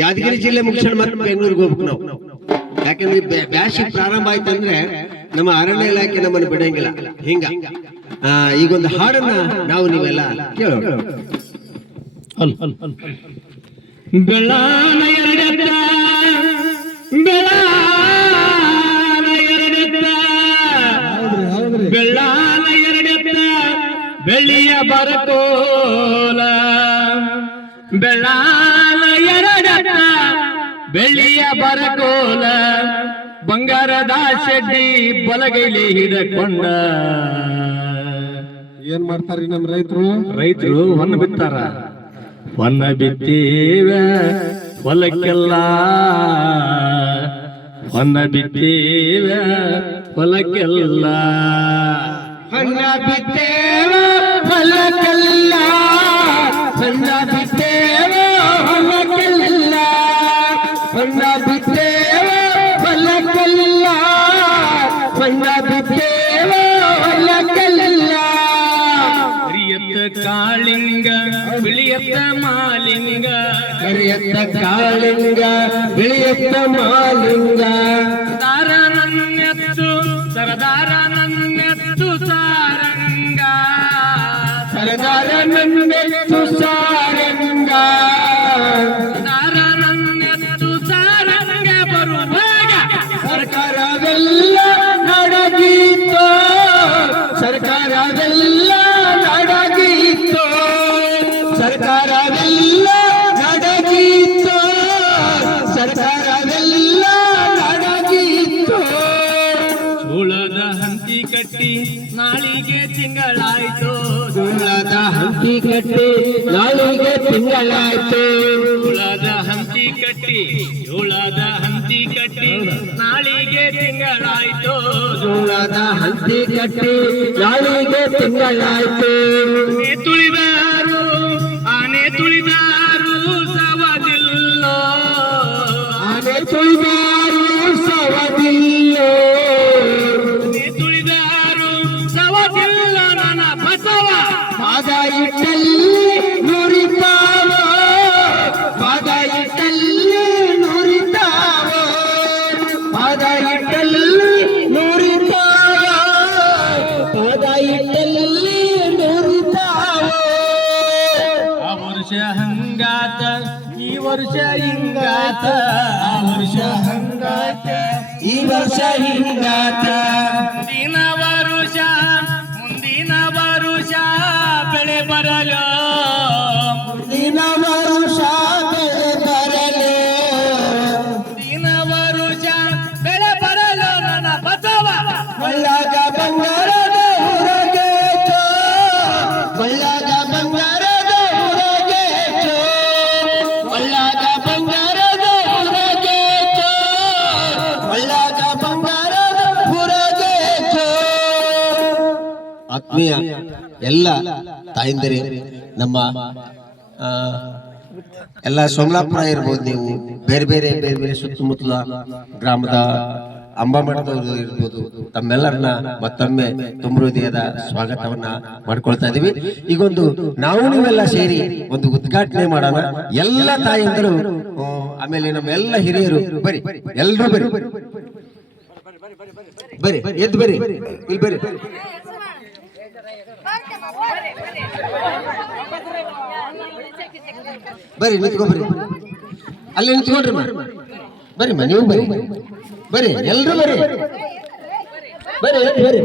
ಯಾದಗಿರಿ ಜಿಲ್ಲೆ ಮುಗಿಸ್ಕೊಂಡು ಮತ್ತೆ ಬೆಂಗಳೂರಿಗೆ ಹೋಗ್ಬೇಕು ನಾವು. ಯಾಕಂದ್ರೆ ಬ್ಯಾಸಿಗೆ ಪ್ರಾರಂಭ ಆಯ್ತಂದ್ರೆ ನಮ್ಮ ಅರಣ್ಯ ಇಲಾಖೆ ನಮ್ಮನ್ನು ಬಿಡಂಗಿಲ್ಲ. ಹಿಂಗ ಈಗೊಂದು ಹಾಡನ್ನ ನಾವು ನೀವೆಲ್ಲ ಕೇಳೋಣ. ಬೆಳ್ಳಾನ ಎರಡೆತ್ತ ಬೆಳ್ಳಾನ ಎರಡೆತ್ತ ಬೆಳ್ಳಿಯ ಬರಕೋಲ, ಬೆಳ್ಳಾನ ಎರಡೆತ್ತ ಬೆಳ್ಳಿಯ ಬರಕೋಲ, ಬಂಗಾರದ ಶೆಡ್ಡಿ ಬಲಗೈಲಿ ಹಿಡಕೊಂಡ. ಏನ್ ಮಾಡ್ತಾರ್ರಿ ನಮ್ ರೈತರು ಹೊನ್ನ ಬಿತ್ತಾರ. ಹೊನ್ನ ಬಿತ್ತೀವ ಹೊಲಕ್ಕೆಲ್ಲ, ಹೊನ್ನ ಬಿತ್ತೀವ ಹೊಲಕ್ಕೆಲ್ಲ, ಹೊನ್ನ ಬಿತ್ತೇವ ಹೊಲಕ್ಕೆಲ್ಲ, ಹೊನ್ನ ಬಿತ್ತೇವ ಹೊಲಕ್ಕೆಲ್ಲ, ಹೊನ್ನ ಬಿತ್ತೇವ ಹೊಲಕ್ಕೆಲ್ಲ, ಹೊನ್ನ ಬಿತ್ತೇವ ಹೊಲಕ್ಕೆಲ್ಲ. ಕರಿಯತ್ತ ಕಾಳಿಂಗ ಬಿಳಿಯತ್ತ ಮಾಲಿಂಗ, ಕರಿಯತ್ತ ಕಾಳಿಂಗ ಬಿಳಿಯತ್ತ ಮಾಲಿಂಗ, ಸರದಾರ ನನ್ನೆತ್ತು ಸರದಾರ ನನ್ನೆತ್ತು ಸಾರಂಗ, ಸರದಾರ ನನ್ನೆತ್ತು ಸಾರಂಗ, ಸರದಾರ ನನ್ನೆತ್ತು ಸಾರಂಗ. ಬರುವಾಗ ಸರ್ಕಾರವೆಲ್ಲ ನಡಗಿತ್ತು, ಸರ್ಕಾರವೆಲ್ಲ ನಡಗಿತ್ತು, ಸರ್ಕಾರವೆಲ್ಲ ನಡಗಿತ್ತು, ಸರ್ಕಾರವೆಲ್ಲ ನಡಗಿತ್ತು. ಸುಳದ ಹಂತಿ ಕಟ್ಟಿ ನಾಳಿಗೆ ತಿಂಗಳಾಯ್ತು, ಸುಳದ ಹಂತಿ ಕಟ್ಟಿ ನಾಳಿಗೆ ತಿಂಗಳಾಯ್ತು, ಸುಳದ ಹಂತಿ ಕಟ್ಟಿ ಸುಳದ ಹಂತಿ ಕಟ್ಟಿ ನಾಳಿಗೆ ತಿಂಗಳಾಯ್ತು, ಸುಳದ ಹಂತಿ ಕಟ್ಟಿ ನಾಳಿಗೆ ತಿಂಗಳಾಯ್ತು. ತುಳಿದಾರು ಆನೆ ತುಳಿದಾರು ಸವದಿಲ್ಲೋ, ಆನೆ ತುಳಿದಾರು ಸವದಿಲ್ಲೋ, ತುಳಿದಾರು ಸವದಿಲ್ಲ ನನ್ನ ಬಸವ. ಪಾದ ಇಟ್ಟಲ್ಲಿ ನುರಿತಾವೋ, ಪಾದ ಇಟ್ಟಲ್ಲಿ ನುರಿತಾವೋ, ಪಾದ ಇಟ್ಟಲ್ಲಿ ನುರಿತಾವೋ, ಪಾದ ಇಟ್ಟಲ್ಲಿ ನುರಿತಾವೋ. ಆ ವರ್ಷ ಹಂಗಾತ ಈ ವರ್ಷ ಹಿಂಗಾತ, ಆ ವರ್ಷ ಹಂಗಾತ ಈ ವರ್ಷ ಹಿಂಗಾತ. ಮುಂದಿನ ವರುಷ ಮುಂದಿನ ವರುಷ ಬೆಳೆ ಬರಲು, ಮುಂದಿನ ವರುಷ ಬೆಳೆ ಬರಲು, ಮುಂದಿನ ವರುಷ ಬೆಳೆ ಬರಲು ನನ್ನ ಬಸವ. ಒಳ್ಳಾಗ ಬಂಗಾರದ ಹೊರಗೇಚೋ, ಒಳ್ಳಾಗ ಬಂಗಾರದ ಹೊರಗೇಚೋ, ಒಳ್ಳಾಗ ಬಂಗಾರದ ಹೊರಗೇಚೋ, ಒಳ್ಳಾಗ ಬಂಗಾರದ ಹೊರಗೇಚೋ. ಆತ್ಮೀಯ ಎಲ್ಲ ತಾಯಿಂದರೇ, ನಮ್ಮ ಎಲ್ಲ ಸೋಮಲಾಪುರ ಇರ್ಬೋದು, ನೀವು ಬೇರೆ ಬೇರೆ ಬೇರೆ ಬೇರೆ ಸುತ್ತಮುತ್ತಲ ಗ್ರಾಮದ ಅಂಬಾಮಠದವರು ಇರ್ಬೋದು, ತಮ್ಮೆಲ್ಲರನ್ನ ಮತ್ತೊಮ್ಮೆ ತುಂಬ ಹೃದಯದ ಸ್ವಾಗತವನ್ನ ಮಾಡ್ಕೊಳ್ತಾ ಇದೀವಿ. ಈಗೊಂದು ನಾವು ನೀವೆಲ್ಲ ಸೇರಿ ಒಂದು ಉದ್ಘಾಟನೆ ಮಾಡೋಣ. ಎಲ್ಲ ತಾಯಂದರು ಆಮೇಲೆ ನಮ್ಮ ಎಲ್ಲ ಹಿರಿಯರು ಬರಿ, ಎಲ್ರು ಬರಿ ಬರಿ, ಎದ್ದು ಬರಿ, ಇಲ್ಲಿ ಬರಿ. ಬರಿ ನಿಂತ್ಕೊಬ್ರಿ, ಅಲ್ಲಿ ನಿಂತ್ಕೊಂಡ್ರಿ ಬರಿ ನೀವು ಬರಿ, ಬರಿ ಎಲ್ರು ಬರಿ, ಬರಿ ಬರಿ.